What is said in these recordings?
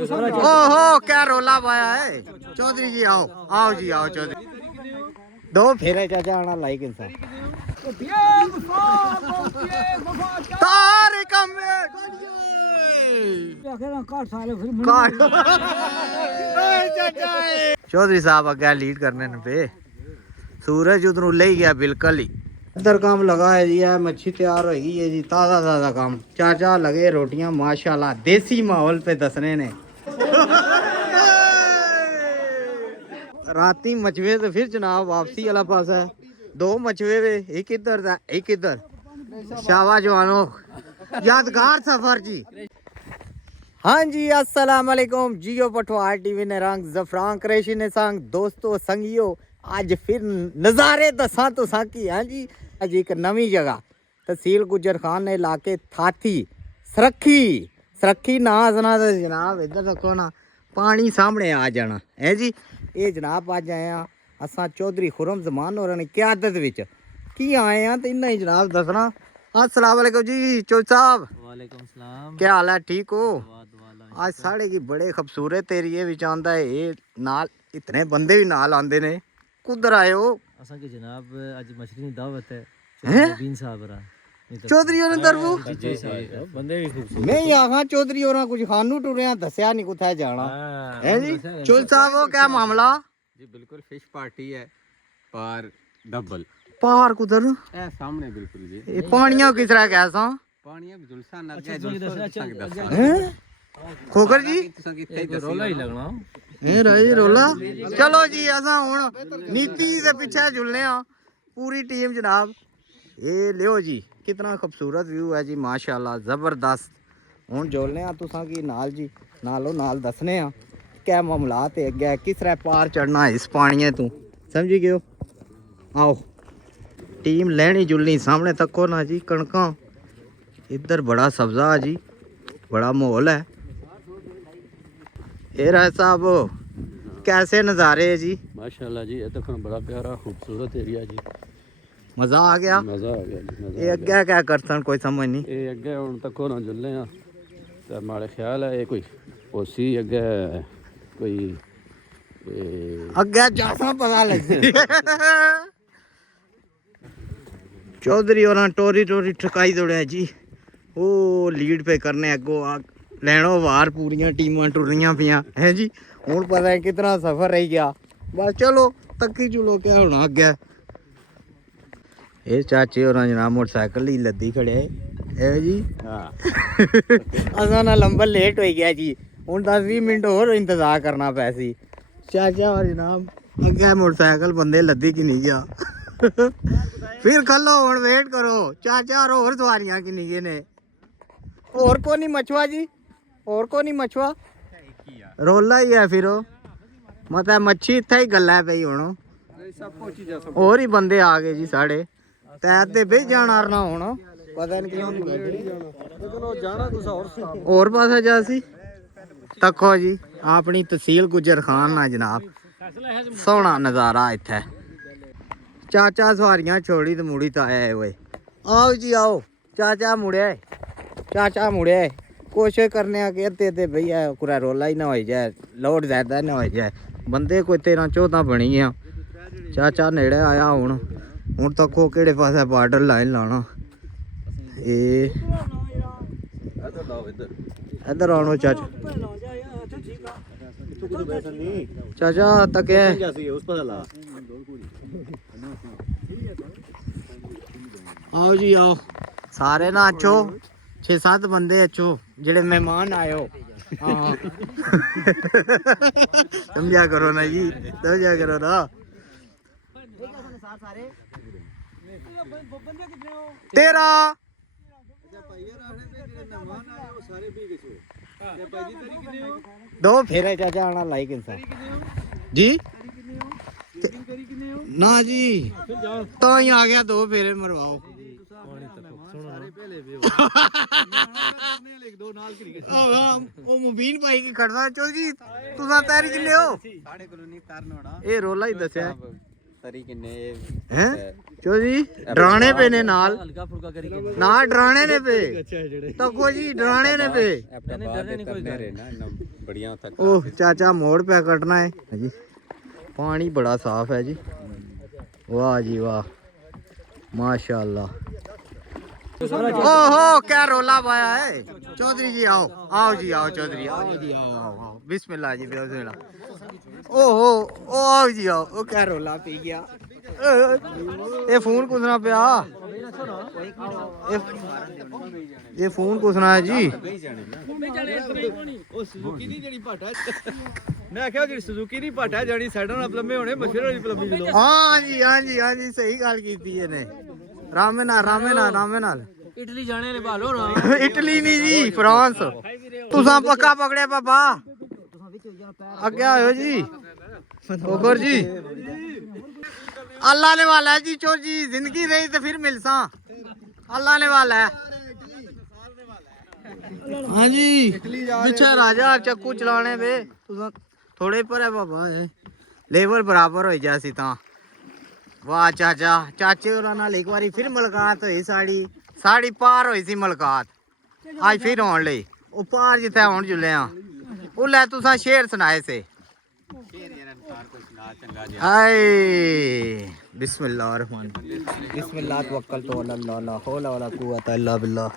ओहो क्या रोला पाया है। चौधरी जी आओ आओ जी आओ चौधरी। दो फेरे चाचा आना लाइक इंसान तारे कम चौधरी साहब अगे लीड करने पे सूरज उधर ले गया बिल्कुल ही। इधर काम लगा है जी, है मच्छी तैयार हो गई है जी, ताज़ा ताज़ा काम। चाचा लगे रोटियां माशाल्लाह देसी माहौल पे दसने ने। राती मचवे तो फिर जनाब वापसी वाला पास है। दो मचवे वे, एक इधर था एक इधर। शाबाश जवानों, यादगार सफर जी। हाँ जी अस्सलाम वालेकुम जियो पठवार टीवी ने रंग जफरान क्रेशी ने संग दोस्तों संगियो आज फिर नज़ारे दसा तो साकी। हाँ जी आज एक नवी जगह तहसील गुजर खान ने इलाके थाथी सरखी ना सुना तो जनाब इधर देखो ना पानी सामने आ जाना है जी। ये जनाब अज आए हैं असा चौधरी खुरम जमान और क्यादत विच की आए हैं तो इन्हें जनाब दसना। अस्सलाम वालेकुम जी चौधरी साहब। वालेकुम सलाम। क्या हाल है, ठीक हो? आज साढ़े की बड़े खूबसूरत एरिए विच आंदा है ये नाल इतने बंदे भी नाल आंदे ने। कुधर आए हो? असा के जनाब आज मछली की दावत है हैं? नबीन साहब रा चौधरी और तरफों बंदे भी खूबसूरत। मैं आखा चौधरी और कुछ खानू टुरिया दसिया नहीं कुछ जाना है जी। चौधरी साहब वो क्या मामला जी? बिल्कुल फिश पार्टी है पर डबल पार कुधर ए सामने बिल्कुल जी। ये पानिया किस तरह कैसा पानी अब जुलसा ना अच्छा, गया जी, दसना, जुलसा हैं? खोकर जी रोला ही लगना ये रही रोला। चलो जी असा हुन नीति दे पीछे जुलने आ पूरी टीम जनाब। ये लियो जी कितना खूबसूरत व्यू है जी माशाल्लाह जबरदस्त। हुन जोलने आ तुसा की नाल जी नालों नाल दसने आ क्या मामलात है अगे किस तरह पार चढ़ना इस पानिये तू समझी गए हो। आओ टीम लैनी जुलनी सामने तको ना जी कणका इधर बड़ा सब्जा जी बड़ा माहौल है। ये राय साहब कैसे नज़ारे है जी? माशाल्लाह जी ये तो बड़ा प्यारा खूबसूरत एरिया जी। मज़ा आ गया? मज़ा आ गया जी मज़ा। ये अगे क्या करता कोई समझ नहीं। ये अगे हुन तक ना जुलने आ ते माड़े ख्याल है ये कोई ओसी अगे कोई अगे जासा पता लग चौधरी और टोरी टोरी ठकाई दौड़े जी। वो लीड पे करने अगो लैनो वार पूरियां टीमां टुर रही पियां है जी। हुन पता है कितना सफर रह गया बस चलो तकी चलो क्या होना अगे। ये चाचे और जनाब मोटरसाइकिल ही लद्दी खड़े है जी। असा ना लंबा लेट हो गया जी हुन 10-20 मिनट और इंतजार करना पैसी। चाचा और जनाब अगे मोटरसाइकिल बंदे लद्दी की नहीं गया फिर खलो हुन वेट करो चाचा और सवारियां की नहीं ने और को नहीं मछुआ जी और को नहीं मछुआ रोला ही है फिर मतलब मच्छी इत्थे ही गल्ला पई हुन और ही बंदे आ गए जी साढ़े तैरते पे जाना ना होना पता नहीं क्यों नहीं जाना और पासा जासी तको जी अपनी तहसील गुजर खान ना जनाब सोहना नज़ारा इत्थे। चाचा सवारियां छोड़ी तो मुड़ी तो आया है आओ जी आओ चाचा मुड़े कोशिश करने के अद्धे भैया कुछ रोला ही ना हो जाए लोड ज्यादा ना हो जाए बंदे कोई 13-14 बनी गया। चाचा नेड़े आया हुन तको केड़े पासे बॉर्डर लाइन लाना ये इधर आओ चाचा तक आओ जी आओ सारे ना अच्छो 6-7 बंदे अच्छो जेड़े मेहमान आए हो समझा करो ना जी समझा करो ना। तेरा दो फेरे चाचा आना लाइक इंसान जी ना जी तो ही आ गया 2 फेरे मरवाओ ओ मुबीन भाई की खड़दा चो जी तुसा तैयारी किन्ने हो? साढ़े कोलों नहीं तरन होना ए रोला ही दसया ਤਰੀ ਕਿੰਨੇ ਹੈ ਚੌਧਰੀ ਡਰਾਣੇ ਪਏ ਨੇ ਨਾਲ ਹਲਕਾ ਫੁਲਕਾ ਕਰੀ ਕੇ ਨਾਲ ਡਰਾਣੇ ਨੇ ਪਏ ਤੱਕੋ ਜੀ ਡਰਾਣੇ ਨੇ ਪਏ ਆਪਣੇ ਬਾਹਰ ਦੇ ਕਰਨੇ ਰਹੇ ਨਾ ਇੰਨਾ ਬੜੀਆਂ ਤੱਕ ਉਹ ਚਾਚਾ ਮੋੜ ਪਿਆ ਕੱਟਣਾ ਹੈ ਜੀ ਪਾਣੀ ਬੜਾ ਸਾਫ਼ ਹੈ ਜੀ ਵਾਹ ਜੀ ਵਾਹ ਮਾਸ਼ਾਅੱਲਾ ओहो क्या रोला पाया है चौधरी जी आओ जी आओ चौधरी आओ जी आओ बिस्मिल्लाह जी बिस्मिल्लाह ओहो ओ आओ जी आओ ओ क्या रोला पी गया ये फोन कुसना पिया ये फोन कुसना है जी मैं आख्या जी सुजुकी दी भाटा जानी साइडां नाल लंबे होने मशहूर वाली पलंबी लो हाँ जी सही गल कीती है ने रामे नाल इटली जाने ले भालो ना इटली नहीं जी फ्रांस तुसा पक्का पकड़े पापा आगे आयो जी ओकर जी अल्लाह ने वाला है जी चो जी जिंदगी रही तो फिर मिलसा अल्लाह ने वाला है हाँ जी पीछे राजा चक्कू चलाने पे तुसा थोड़े पर है पापा लेवल बराबर हो जासी ता वाह चाचा चाचे होरां नाल एक बारी फिर मुलाकात हुई साड़ी पार हुई सी मुलाकात आज फिर आउण लई ओ पार जिथे हुण जुले आ ओ ले तुसां शेर सुनाए से हाय बिस्मिल्लाह रहमान बिस्मिल्लाह तवक्कल तो अल्लाह ला हौला वला कुव्वता इल्ला बिल्लाह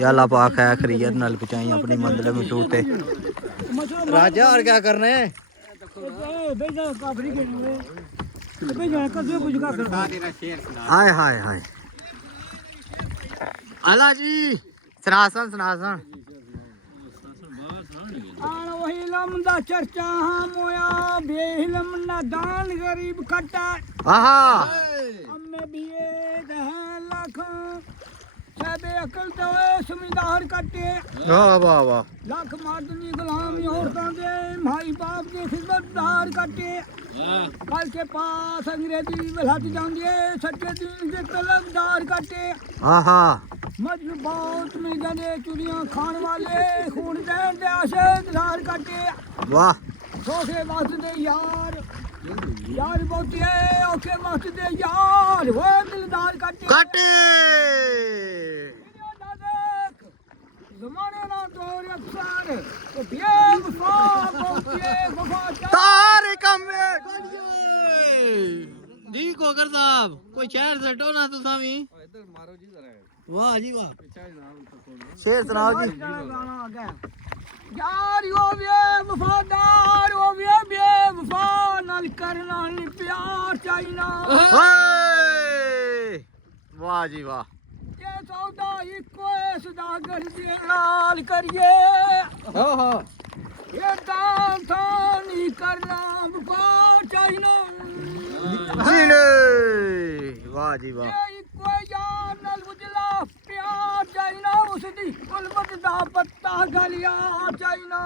या अल्लाह पाक है खैरियत नाल पहुंचाई अपनी मंजिल मशहूर ते राजा और क्या करने हाय हाय हाय आला जी सनासन आन वही लमदा चर्चा हम मोया बेहिलम ना दान गरीब कटा आहा अम्मे बिये दह लाख सबे अकल तो समझदार कटे वाह वाह वाह लाख मादनी गुलामी औरतां दे माई बाप दे खिदमतदार कटे कल के पास अंग्रेजी बलहत जांदे सच्चे दीन दे तलबदार कटे आहा मजबूत में जने चुड़ियां खान वाले खून देन दे आशेदार कटे वाह सोखे वक्त दे यार बहुती है ओके वक्त दे यार वो दिलदार कटे कटे जमाने ना दौर अफसार तो बेवफा वफा तारे कमे जी कोकर साहब कोई शहर सटो ना तुसा भी वाह जी वाह शेर सुनाओ जी यार वो वफादार वो बेवफा नाल करना नहीं प्यार चाहिना वाह जी वाह ये सौदा इको सदागर दे नाल करिए ये दान नहीं करना वफा चाहिना वाह जी वाह ये इको यार नाल उजला प्यार चाहिना उसदी गुलमत दा पत्ता गलिया चाहिना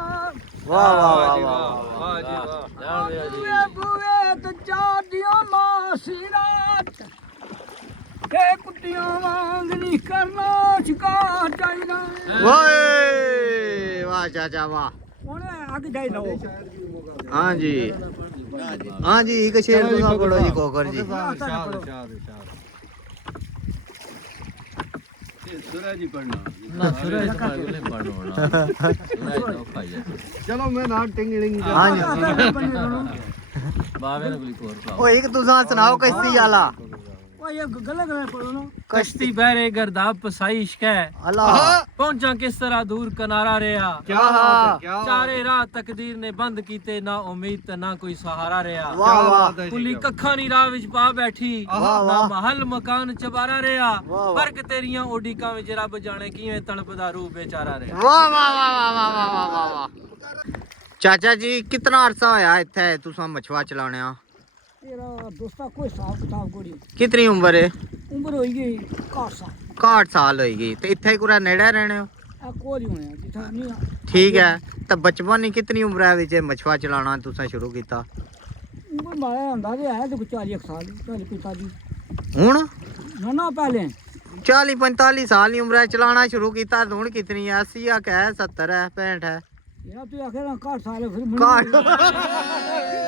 वाह वाह वाह वाह जी वाह बुए बुए ते जादियां मासीरात के कुत्तियां वांग नहीं करना शिकार चाहिना वाह चाचा वाह ओने आगे जाई लो हाँ जी एक शेर तुसा पढ़ो जी कोकर जी सूरज ही पढ़ना ना सूरज पढ़ना चलो मैं ना टिंगलिंग हाँ जी बावे ने कोई कोर पा ओ एक तुसा सुनाओ किश्ती वाला ओ ये गले गले पढ़ो ना कश्ती बहरे गर्दाब पसाइश के अल्लाह पहुंचा किस तरह दूर किनारा रहा क्या चारे राह तकदीर ने बंद कीते ना उम्मीद ते ना कोई सहारा रहा वाह वाह पुली कखा नी राह विच पा बैठी ना महल मकान चबारा रहा फर्क तेरियां ओडिकां विच रब जाने किवें तड़पदा रूह बेचारा रहा वाह वाह वाह वाह वाह वाह वाह वाह चाचा जी कितना अरसा होया इत्थे तुसा मछुआ चलाने तेरा दोस्ता कोई हिसाब किताब कोई कितनी उम्र है उम्र होई गई 61 साल होई गई ते इत्थे कुरा नेड़े रहने हो आ कोई होया जिथा नहीं ठीक है तो बचपन ही कितनी उम्र है विच मछुआ चलाना तुसा शुरू किया उम्र मारा हुंदा ते है तो 40 साल 40 45 हुन ना पहले 40 45 साल की उम्र चलाना शुरू किया हुन कितनी है 80 है 70 है 65 है ਯਾਰ ਤੂੰ ਆਖੇ ਨਾ ਘਰ ਸਾਲੇ ਫਿਰ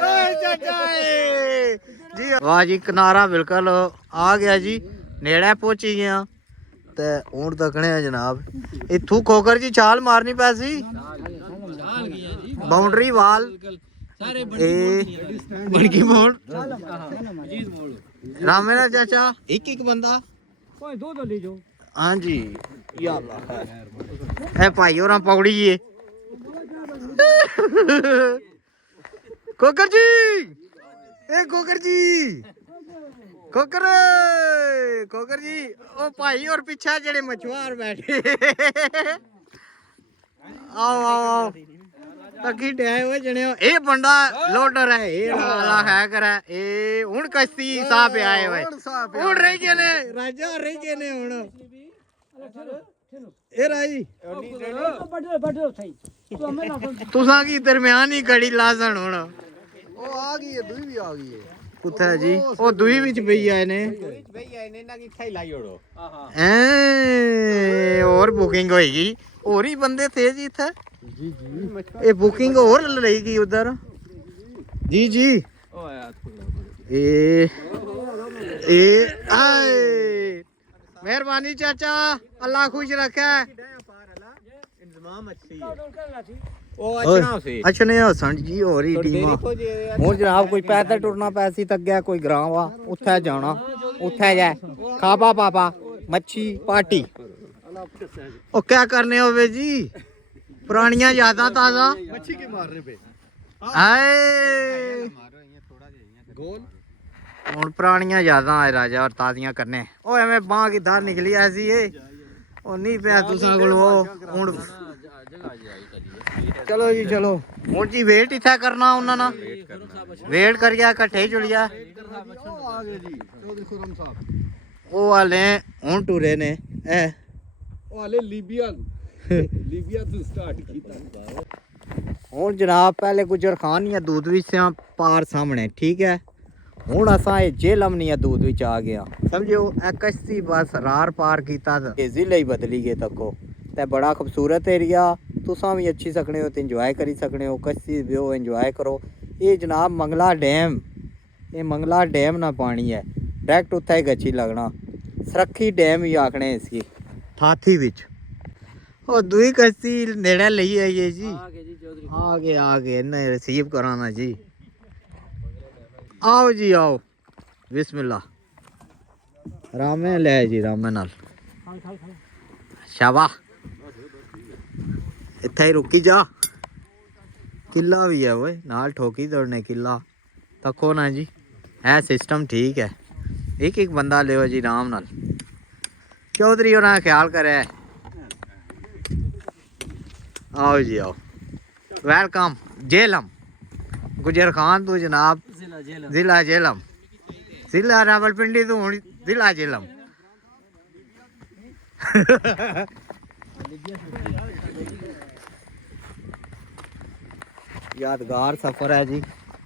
ਓਏ ਚਾਚਾ ਜੀ ਵਾਹ ਜੀ ਕਿਨਾਰਾ ਬਿਲਕੁਲ ਆ ਗਿਆ ਜੀ ਨੇੜੇ ਪਹੁੰਚੀ ਗਿਆ ਤੇ ਹੁਣ ਤੱਕਣੇ ਆ ਜਨਾਬ ਇੱਥੋਂ ਖੋਖਰ ਜੀ ਛਾਲ ਮਾਰਨੀ ਪੈ ਸੀ ਚਾਲ ਗਿਆ ਜੀ ਬਾਉਂਡਰੀ ਵਾਲ ਸਾਰੇ ਬਣ ਗਈ ਮੋੜ ਮਜੀਦ ਮੋੜ ਰਾਮੇ ਨਾਲ ਚਾਚਾ ਇੱਕ ਬੰਦਾ ਕੋਈ ਦੋ ਲੈ ਜਾਓ ਹਾਂਜੀ ਯਾ ਅੱਲਾ ਹੈ ਭਾਈ ਹੋਰਾਂ ਪੌੜੀ ਜੀ ਕੋਕਰ ਜੀ ਇਹ ਕੋਕਰ ਜੀ ਕੋਕਰ ਜੀ ਉਹ ਭਾਈ ਔਰ ਪਿੱਛੇ ਜਿਹੜੇ ਮਛੁਆਰ ਬੈਠੇ ਆਓ ਤੱਕੀ ਡਿਆ ਹੋਏ ਜਣੇ ਇਹ ਬੰਦਾ ਲੋਡਰ ਹੈ ਇਹ ਵਾਲਾ ਹੈ ਕਰ ਇਹ ਹੁਣ ਕਸ਼ਤੀ ਸਾਹ ਪਿਆ ਹੋਏ ਹੁਣ ਰਹਿ ਗਏ ਨੇ ਰਾਜਾ ਰਹਿ ਗਏ ਨੇ ਹੁਣ ਇਹ ਰਾਈ ਬੱਡੇ ਸਹੀ ਤੂੰ ਮੈਂ ਨਾ ਤੁਸਾਂ ਕੀ ਦਰਮਿਆਨ ਹੀ ਕੜੀ ਲਾਸਣ ਹੁਣ ਉਹ ਆ ਗਈ ਹੈ ਦੂਈ ਵੀ ਆ ਗਈ ਹੈ ਕੁੱਥਾ ਜੀ ਉਹ ਦੂਈ ਵਿੱਚ ਪਈ ਆਏ ਨੇ ਐ ਹੋਰ ਬੁਕਿੰਗ ਹੋਏਗੀ ਹੋਰ ਹੀ ਬੰਦੇ ਥੇ ਜੀ ਇੱਥੇ ਜੀ ਜੀ ਇਹ ਬੁਕਿੰਗ ਹੋਰ ਲਈਗੀ ਉਧਰ ਜੀ ਜੀ ਓ ਆਇਆ ਇਹ ਆਏ ਮਿਹਰਬਾਨੀ ਚਾਚਾ ਅੱਲਾ ਖੁਸ਼ ਰੱਖੇ ਅੱਛਾ ਨਹੀਂ ਹਸਨ ਜੀ ਹੋਰ ਹੀ ਟੀਮਾਂ ਹੁਣ ਜਨਾਬ ਕੋਈ ਪੈਦਲ ਟੁਰਨਾ ਪੈ ਸੀ ਤੱਕ ਗਿਆ ਕੋਈ ਗ੍ਰਾਂ ਵਾ ਉੱਥੇ ਜਾਣਾ ਉੱਥੇ ਜਾ ਖਾਪਾ ਪਾਪਾ ਮੱਛੀ ਪਾਰਟੀ ਉਹ ਕਿਆ ਕਰਨੇ ਹੋਵੇ ਜੀ ਪੁਰਾਣੀਆਂ ਯਾਦਾਂ ਤਾਜ਼ਾ ਮੱਛੀ ਕੇ ਮਾਰਨੇ ਪੇ ਆਏ ਗੋਲ ਹੁਣ ਪੁਰਾਣੀਆਂ ਯਾਦਾਂ ਆਏ ਰਾਜਾ ਔਰ ਤਾਜ਼ੀਆਂ ਕਰਨੇ ਉਹ ਐਵੇਂ ਬਾਂਹ ਕੀ ਧਾਰ ਨਿਕਲੀ ਐਸੀ ਇਹ ਉਹ ਨਹੀਂ ਪਿਆ ਤੁਸਾਂ ਕੋਲ ਉਹ ਹੁਣ ਚਲੋ ਜੀ ਚਲੋ ਹੁਣ ਜੀ ਵੇਟ ਇੱਥੇ ਕਰਨਾ ਉਹਨਾਂ ਨਾਲ ਵੇਟ ਕਰ ਗਿਆ ਇਕੱਠੇ ਚੁਲ ਗਿਆ ਉਹ ਆ ਗਏ ਜੀ ਚੌਧਰੀ ਖੁਰਮ ਸਾਹਿਬ ਉਹ ਵਾਲੇ ਹੁਣ ਟੁਰੇ ਨੇ ਇਹ ਉਹ ਹਲੇ ਲੀਬੀਆ ਤੋਂ ਸਟਾਰਟ ਕੀਤਾ ਹੁਣ ਜਨਾਬ ਪਹਿਲੇ ਗੁਜਰ ਖਾਨ ਜਾਂ ਦੂਧ ਵਿੱਚ ਸਿਆਂ ਪਾਰ ਸਾਹਮਣੇ ਠੀਕ ਹੈ ਹੁਣ ਅਸਾਂ ਇਹ ਜੇਲਮ ਨਹੀਂ ਦੂਧ ਵਿੱਚ ਆ ਗਿਆ ਸਮਝੋ ਇਹ ਕਸ਼ਤੀ ਬਸ ਰਾਰ ਪਾਰ ਕੀਤਾ ਤੇ ਜ਼ਿਲ੍ਹਾ ਹੀ ਬਦਲੀ ਗਏ ਤੱਕੋ ਤੇ ਬੜਾ ਖੂਬਸੂਰਤ ਏਰੀਆ तुसा भी अच्छी सकने हो तो इंजॉय करी सकने हो कश्ती भी हो इंजॉय करो ये जनाब मंगला डैम ये मंगला डैम ना पानी है डायरेक्ट उत्थे ही गच्छी लगना सरखी डैम ही आखने इसकी थाथी विच और दुई कश्ती नेड़े लई आई है जी आ गए इन्हें रिसीव कराना जी आओ जी आओ बिस्मिल्लाह रामे ले जी रामे नाल शाबाश ਇੱਥੇ ਹੀ ਰੁਕੀ ਜਾ ਕਿਲਾ ਵੀ ਹੈ ਓਏ ਨਾਲ ਠੋਕੀ ਦੌੜਨੇ ਕਿਲਾ ਤੱਕੋ ਨਾ ਜੀ ਇਹ ਸਿਸਟਮ ਠੀਕ ਹੈ ਇੱਕ ਇੱਕ ਬੰਦਾ ਲਿਓ ਜੀ ਆਰਾਮ ਨਾਲ ਚੌਧਰੀ ਉਹਨਾਂ ਖਿਆਲ ਕਰੇ आओ जी आओ वेलकम जेलम गुजर खान तू जनाब जिला जेलम जिला रावलपिंडी तू जिला जेलम यादगार सफर है जी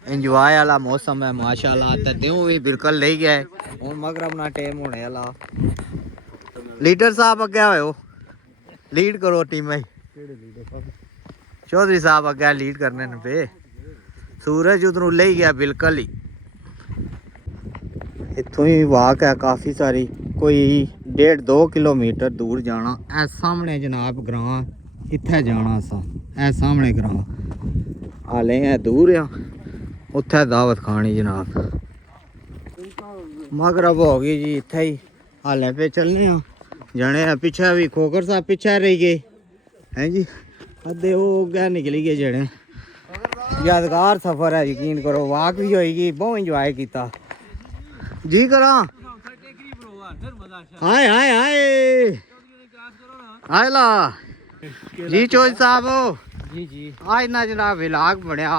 इंजॉय वाला मौसम है माशाल्लाह ते दियों भी बिल्कुल ले गए हुन मगरब ना टाइम होने वाला लीडर साहब अगे होयो लीड करो टीम में चौधरी साहब अगे लीड करने ने पे सूरज उधरों ले गया बिल्कुल ही इत्थों ही वाक है काफ़ी सारी कोई 1.5-2 किलोमीटर दूर जाना ऐ सामने जनाब ग्रां इत्थे जाना असा ऐ सामने ग्रां हाले है दूर आ उत्थे दावत खानी जनाब मगरब हो गई जी इत्थे ही हाले पे चलने जाने पीछे भी खोकर साहब पीछे रह गए हैं जी अद्धे वो गए निकली गए जड़े यादगार सफर है यकीन करो वाक भी होएगी बहुत इंजॉय किया जी करा हाय हाय हाय हाय ला जी चौधरी साहब जी आज ना जनाब विलाग बनया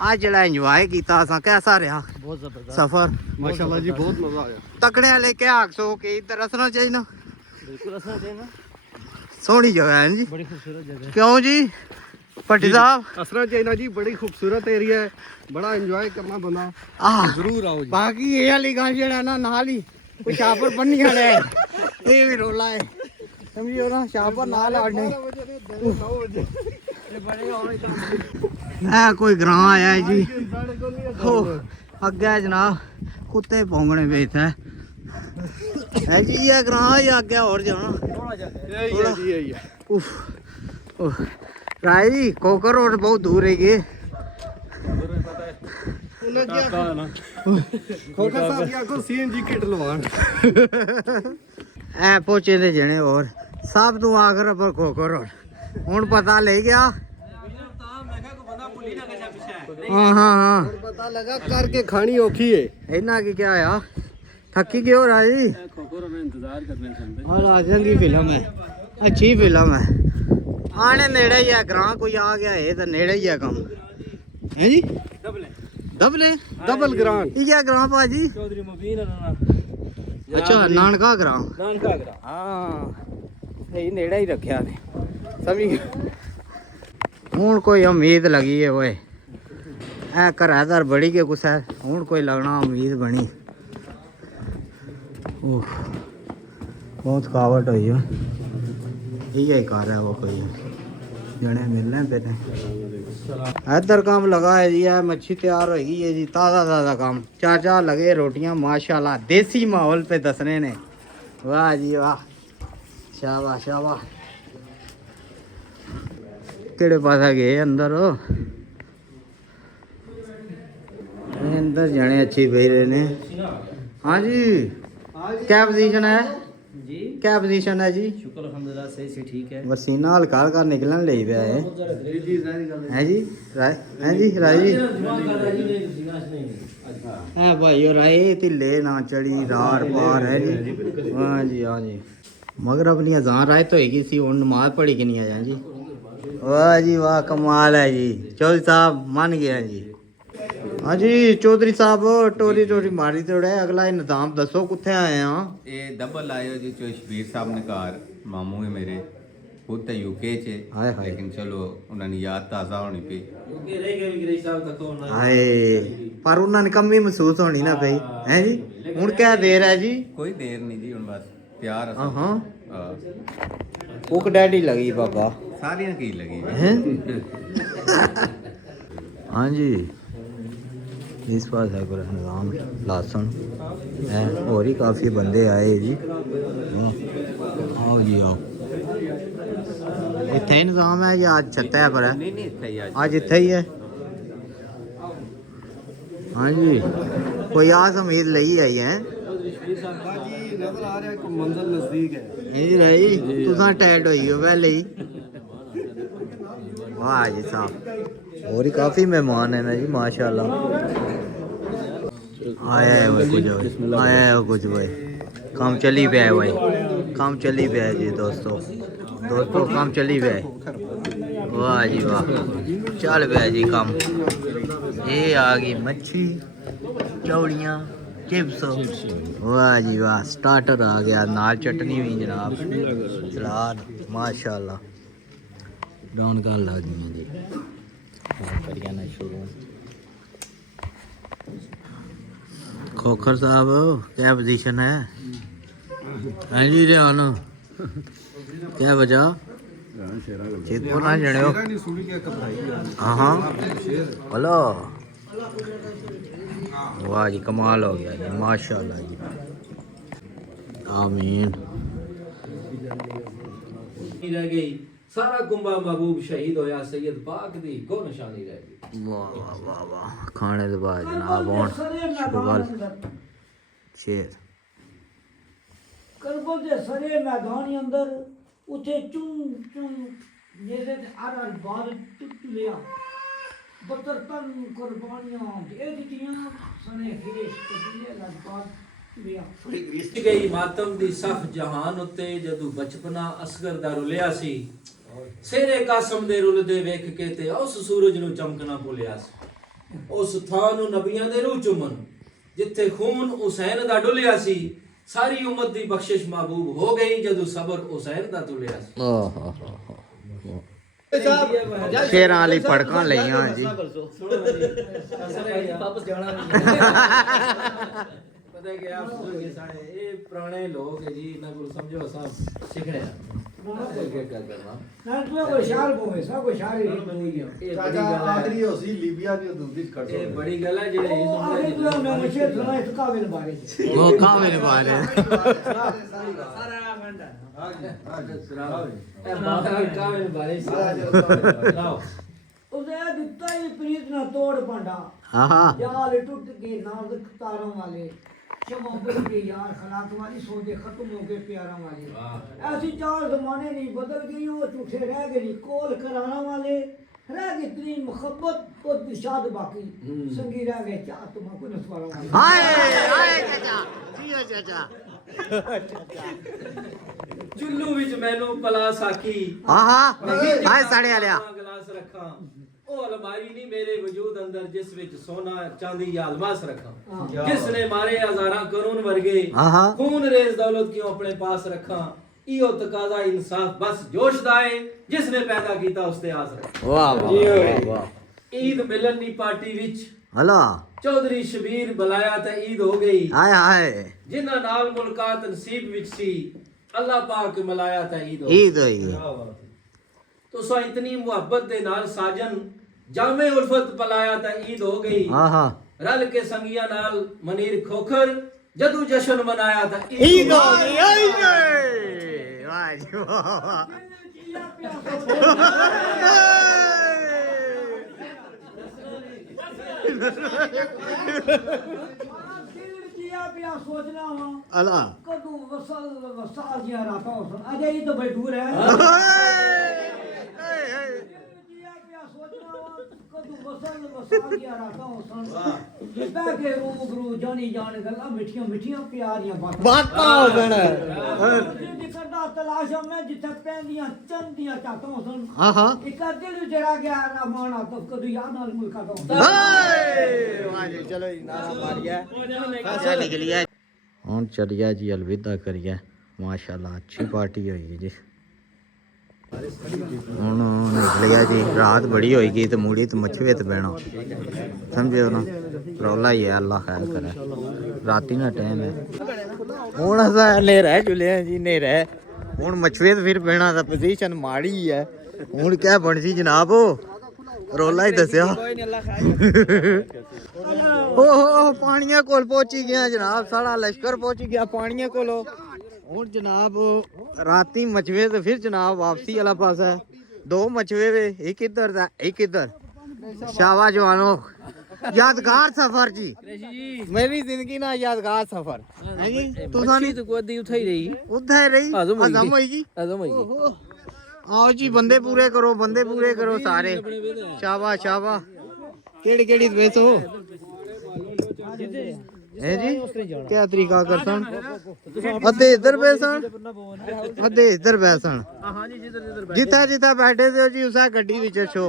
आज जड़ा इंजॉय किया असा कैसा रहा बहुत जबरदस्त सफर माशाल्लाह जी बहुत मजा आया तकड़े वाले क्या आखसो कि इधर असना चाहिए ना बिल्कुल असना चाहिए ना सोहनी जगह है जी बड़ी खूबसूरत जगह क्यों जी भट्टी साहब असरा चाइना जी बड़ी खूबसूरत एरिया है बड़ा एंजॉय करना बंदा जरूर आओ जी बाकी ये वाली गल जड़ा ना नाल ही कोई शापर बननी वाले ये भी रोला है समझियो ना शापर नाल आने 9 बजे ਇਹ ਕੋਈ ਗ੍ਰਾਂ ਆਇਆ ਹੈ ਜੀ ਹੋ ਅੱਗੇ ਜਨਾਬ ਕੁੱਤੇ ਭੌਂਕਣੇ ਵੇਚਦਾ ਹੈ ਜੀ ਇਹ ਗ੍ਰਾਂ ਜਾਂ ਅੱਗੇ ਹੋਰ ਜਾਣਾ ਥੋੜਾ उफ उफ राय जी कोकर रोड बहुत दूर है ये खोखर साहब की आंखों सीएनजी किट लवान ऐ पहुंचे दे जने और सब तू आकर पर कोकर रोड हुन पता ले गया हाँ हाँ हाँ पता लगा करके खानी औखी है इन्ना की क्या आया थकी क्यों राई इंतजार करने से और आजंगी फिल्म है अच्छी फिल्म है आने नेड़े ही है ग्रां कोई आ गया है तो नेड़े ही है काम है जी दबले डबल ग्रांट ये क्या ग्रां पाजी चौधरी मुबीन राणा अच्छा नानका ग्रां नानका ग्रां हाँ सही नेड़े ही रखा ने समझ हूँ कोई उम्मीद लगी है ओए ऐ घरादार बड़ी के कुछ है हूँ कोई लगना उम्मीद बनी ओह बहुत थकावट हुई है यही कर है वो कोई जने मिलने पे इधर काम लगा है जी है मच्छी तैयार होगी है जी ताज़ा ताज़ा काम चाचा लगे रोटियां माशाल्लाह देसी माहौल पे दसने ने वाह जी वाह शाबाश शाबाश केड़े पासा गए अंदर अंदर जाने अच्छी बह रहे ने हाँ जी क्या पोजीशन है जी क्या पोजीशन है जी शुक्र अल्हम्दुलिल्लाह सही से ठीक है वसीना हल्का हल्का निकलन ले पे है जी राय है जी राय जी है भाई और आए ढिले ना चढ़ी रार पार है जी हाँ जी मगर अपनी अजान राय तो होगी सी हुन नमाज पढ़ी कि नहीं आया जी वाह जी वाह कमाल है जी चौधरी साहब मान गया जी हाँ जी चौधरी साहब टोरी टोरी मारी थोड़ा अगला इंतजाम दसो कुत्थे आए हैं ਇਹ ਡਬਲ ਆਇਓ ਜੀ ਜੋ ਸ਼ਬੀਰ ਸਾਹਿਬ ਨੇ ਘਰ ਮਾਮੂ ਹੈ ਮੇਰੇ ਖੁਦ ਤਾਂ ਯੂਕੇ ਚ ਹਾਏ ਹਾਏ। ਲੇਕਿਨ ਚਲੋ ਉਹਨਾਂ ਦੀ ਯਾਦ ਤਾਜ਼ਾ ਹੋਣੀ ਪਈ क्योंकि रह गए गिरीश साहब तक होना ਹਾਏ ਪਰ ਉਹਨਾਂ ਨੇ ਕਮੀ ਮਹਿਸੂਸ ਹੋਣੀ ਨਾ ਪਈ ਹੈ ਜੀ ਹੁਣ ਕਿਆ ਦੇਰ ਹੈ ਜੀ ਕੋਈ ਦੇਰ ਨਹੀਂ ਜੀ ਹੁਣ ਬਸ ਤਿਆਰ ਹਾਂ ਅਸਾਂ ਹਾਂ ਕੁਕ ਡੈਡੀ ਲਗੀ ਬਾਬਾ ਸਾਰੀਆਂ ਕੀ ਲੱਗੀ हैं हाँ जी इस पास है पूरा निज़ाम लहसुन है और ही काफ़ी बंदे आए जी आओ जी आओ इतना ही निज़ाम है या आज छत्ता है पर है ਨਹੀਂ ਨਹੀਂ ਇੱਥੇ ਹੀ आज इतना ही है हाँ जी कोई आस उम्मीद ले ही आई है बाजी नजर आ रहा है कि मंजिल नजदीक है नहीं रही तुसा टाइट हुई हो पहले ही वाह जी साहब और ही काफ़ी मेहमान है ना जी माशाल्लाह आया है वो कुछ आया है वो कुछ भाई काम चली पे है भाई काम चली पे है जी दोस्तों काम चली पे है वाह जी वाह चल पे है जी काम ये आ गई मच्छी चौड़ियाँ चिप्स वाह जी वाह स्टार्टर आ गया नाल चटनी भी जनाब सलाद माशाल्लाह डाउन कर लग गई जी करिए ना शुरू खोखर साहब क्या पोजीशन है हाँ जी रियान क्या वजह चेक को ना जने हो नहीं सुनी क्या कब हाँ हाँ हेलो वाह जी कमाल हो गया जी माशाल्लाह जी आमीन रह गई सारा कुंबा महबूब शहीद होया सैयद पाक दी गो निशानी रह गई वाह वाह वाह वाह खाने के बाद जनाब और शुगर शेर करबो दे सरे मैदान अंदर उथे चुन चुन जैसे आर बार टुट लिया बतरतन कुर्बानियां दे दितियां सने गिरीश कबीले लजपात लिया गई मातम दी सफ जहान उत्ते जदू बचपना असगर दा रुलिया सी सेरे कासम दे रुलदे वेख के ते उस सूरज नु चमकना भुलिया सी उस थां नु नबियां दे रूह चुमन जिथे खून हुसैन दा डुलिया सी सारी उम्मत दी बख्शिश महबूब हो गई जदू सबर हुसैन दा तुलिया सी शेर वाली पड़का लईयां जी वापस जाना पता है कि आप ये सारे ये पुराने लोग है जी इन्हां को समझो असां सिखड़े क्या करना ना तू कोई शार बोवे सब कोई शार ही ये बड़ी ਚਾਚਾ गल है ਆਖਰੀ ਹੋਸੀ ਲੀਬੀਆ ਦੀ ਦੂਜੀ ਖੜ ये बड़ी गल है जेड़े ओ आगे तू ना मुझे सुना इस काबिल बारे वो कहाँ मेरे बारे उसे दिता ही प्रीत ना तोड़ पांडा हाँ यार टूट के नाम तारों वाले मोहब्बत के यार खलाक वाली सौदे खत्म हो गए प्यारा वाले ऐसी चार जमाने नहीं बदल गई वो झूठे रह गए कोल कराना वाले रह गई इतनी मोहब्बत और दिशाद बाकी संगी रह गए क्या तुमको नसवारा वाले हाय हाय चाचा जियो चाचा चुल्लू विच मैनू पला साकी हाँ हाँ हाय साढ़े आलिया गिलास रखा ਉਹ ਅਲਮਾਰੀ ਨਹੀਂ ਮੇਰੇ ਵਜੂਦ ਅੰਦਰ ਜਿਸ ਵਿੱਚ ਸੋਨਾ ਚਾਂਦੀ ਜਾਂ ਅਲਮਾਸ ਰੱਖਾਂ ਜਿਸ ਨੇ ਮਾਰੇ ਹਜ਼ਾਰਾਂ ਕਾਨੂੰਨ ਵਰਗੇ हाँ खून रेज दौलत क्यों अपने पास रखा इहो तकाजा इंसाफ बस जोश दा है जिसने पैदा कीता उसते आस रखा वाह वाह वाह ईद मिलन दी पार्टी विच हला चौधरी शबीर बुलाया ते ईद हो गई हाय हाय जिन्हां नाल मुलाकात नसीब विच सी अल्लाह पाक मिलाया ते ईद हो ईद होई तो सो इतनी मुहब्बत दे नाल साजन जामे उल्फत पलाया ते ईद हो गई हाँ हाँ रल के संगिया नाल मनीर खोखर जदू जश्न मनाया था ईद हो गई वाह जी वाह पिया सोचना हाँ अल्लाह कदू वसल वसाल जिया राता हो अजय ये तो भाई दूर है पिया सोचना हाँ कदू वसल वसाल जिया राता हो बैठे रूबरू जानी जान गल्ला मिठियां मिठियां प्यारियां बात हो गना करदा तलाशा में जिथे पैंदियां चंदियां चाहता हूं सुन हाँ हाँ एक दिल जरा गया रहमान तो कदू याद नाल मुल्का तो वाह जी चलो जी नारा मारिया अच्छा निकलिया ਹੁਣ ਚਲਿਆ ਜੀ ਅਲਵਿਦਾ ਕਰੀਏ ਮਾਸ਼ਾਅੱਲਾ ਅੱਛੀ ਪਾਰਟੀ ਹੋਈ ਜੀ ਹੁਣ ਨਿਕਲਿਆ ਜੀ ਰਾਤ ਬੜੀ ਹੋਏਗੀ ਤੇ ਮੂੜੀ ਤੇ ਮਛਵੇ ਤੇ ਬਹਿਣਾ ਸਮਝਿਓ ਨਾ ਰੌਲਾ ਹੀ ਹੈ ਅੱਲਾ ਖੈਰ ਕਰੇ ਰਾਤੀ ਨਾ ਟਾਈਮ ਹੈ ਹੁਣ ਅਸਾਂ ਹਨੇਰਾ ਚੁੱਲਿਆ ਜੀ ਹਨੇਰਾ ਹੁਣ ਮਛਵੇ ਤੇ ਫਿਰ ਬਹਿਣਾ ਦਾ ਪੋਜੀਸ਼ਨ ਮਾੜੀ ਹੈ ਹੁਣ ਕਿਆ ਬਣ ਜੀ ਜਨਾਬ ਰੌਲਾ ਹੀ ਦੱਸਿਆ ਓਹ ਪਾਣੀਆਂ ਕੋਲ ਪਹੁੰਚੀ ਗਿਆ ਜਨਾਬ ਸਾਡਾ ਲਸ਼ਕਰ ਪਹੁੰਚ ਗਿਆ ਪਾਣੀਆਂ ਕੋਲ ਹੁਣ ਜਨਾਬ ਰਾਤੀ ਮਚਵੇ ਤੇ ਫਿਰ ਜਨਾਬ ਵਾਪਸੀ ਵਾਲਾ ਪਾਸਾ ਦੋ ਮਚਵੇ ਵੇ ਇੱਕ ਇੱਧਰ ਦਾ ਇੱਕ ਇੱਧਰ ਸ਼ਾਵਾ ਜਵਾਨੋ यादगार सफर जी मेरी जिंदगी ना यादगार सफर है जी तुसा नहीं तो कोदी उठाई रही उधर रही हजम होएगी आओ जी बंदे पूरे करो सारे शाबाश शाबाश केड़ी केड़ी बेसो है जी क्या तरीका करसन अद्धे इधर बैसन अद्धे इधर बैसन जिथा जिथा बैठे थे जी उसा गड्डी विच छो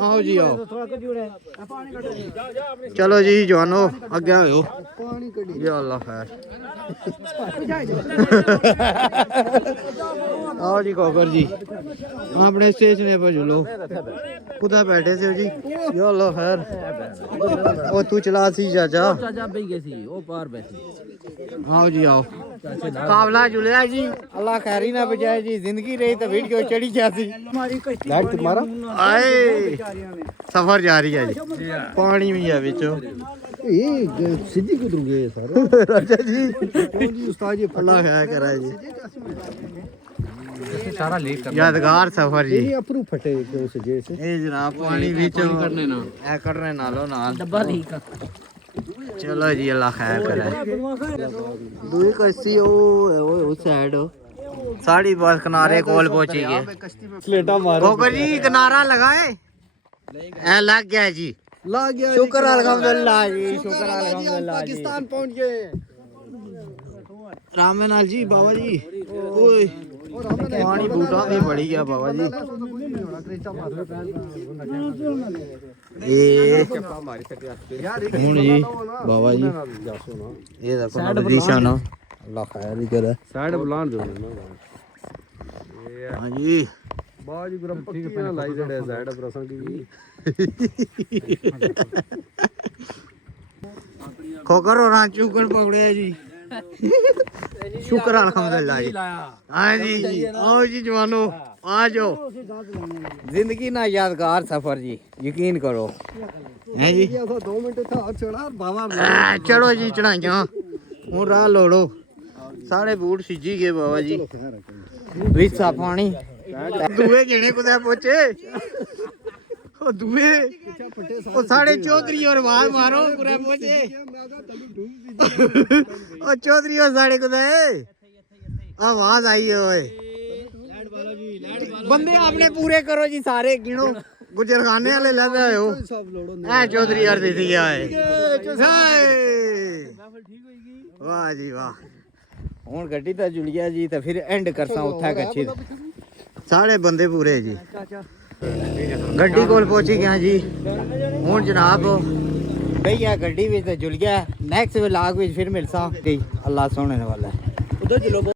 आओ जी आओ चलो जी जवानो अगे हो या अल्लाह खैर आओ जी कोकर जी अपने स्टेशन पर झूलो कुदा बैठे थे जी या अल्लाह खैर ओ तू चला सी चाचा बैठ गई थी वो पार बैठी आओ जी आओ काबला जुलिया जी अल्लाह खैरी ना बचाए जी जिंदगी रही तो वीडियो चढ़ी जाती लाइट तुम्हारा आए सफर जा रही है जी पानी भी है बिचो ये सीधी कुदर गए सर राजा जी जी उस्ताद जी अल्लाह खैर करे जी सारा लेट यादगार सफर जी ये अपरू फटे क्यों से जैसे ए जनाब पानी बिचो करने ना ए करने नालो नाल डब्बा ठीक चलो जी अल्लाह खैर करे दूई कस्ती ओ उस साइड साड़ी बस किनारे कोल पहुंची गए स्लेटा मार कोकर जी किनारा लगाए ए लग गया जी लग गया शुक्र अल्हम्दुलिल्लाह जी शुक्र अल्हम्दुलिल्लाह जी पाकिस्तान पहुंच गए रामेनाल जी बाबा जी ओए पानी बूटा भी बढ़ी गया बाबा जी ए ਹੁਣ ਜੀ ਬਾਬਾ ਜੀ ਇਹ ਦੇਖੋ ਨਾ ਦਿਸ਼ਾ ਨਾ ਅੱਲਾਹ ਖੈਰ ਹੀ ਕਰੇ साइड बुलान दो ਹਾਂ ਜੀ बाजी ग्रुप पक्की ना लाई जड़े साइड पर असन की खोकर और चूकन पकड़े जी शुक्र अल्हम्दुलिल्लाह जी। हाँ जी आओ जी जवानो आ जाओ। जिंदगी ना यादगार सफर जी, यकीन करो हैं जी। 2 मिनट था चढ़ा बाबा चढ़ो जी चढ़ाइया हूँ राह लोड़ो। साढ़े बूट सिज्जी गए बाबा जी। विसा पानी दुए गिने कुदै पहुंचे ओ दुए ओ साढ़े चौधरी और आवाज मारो कुदै पहुंचे ओ चौधरी और साढ़े कुदै आवाज आई ओए। बंदे आपने पूरे करो जी सारे गिनो गुजरखाने वाले लगे हो ऐ चौधरी यार दी गया है। वाह जी वाह। ਹੁਣ ਗੱਡੀ ਤਾਂ ਜੁਲੀਆ ਜੀ ਤੇ ਫਿਰ ਐਂਡ ਕਰਸਾਂ ਉੱਥੇ ਕੱਚੀ ਸਾਰੇ ਬੰਦੇ ਪੂਰੇ ਜੀ। ਗੱਡੀ ਕੋਲ ਪਹੁੰਚੀ ਗਿਆ ਜੀ। ਹੁਣ ਜਨਾਬ ਬਈ ਆ ਗੱਡੀ ਵਿੱਚ ਤੇ ਜੁਲੀਆ ਨੈਕਸਟ ਵਲੌਗ ਵਿੱਚ ਫਿਰ ਮਿਲਸਾਂ। ਅੱਲਾ ਸੋਹਣੇ ਵਾਲਾ।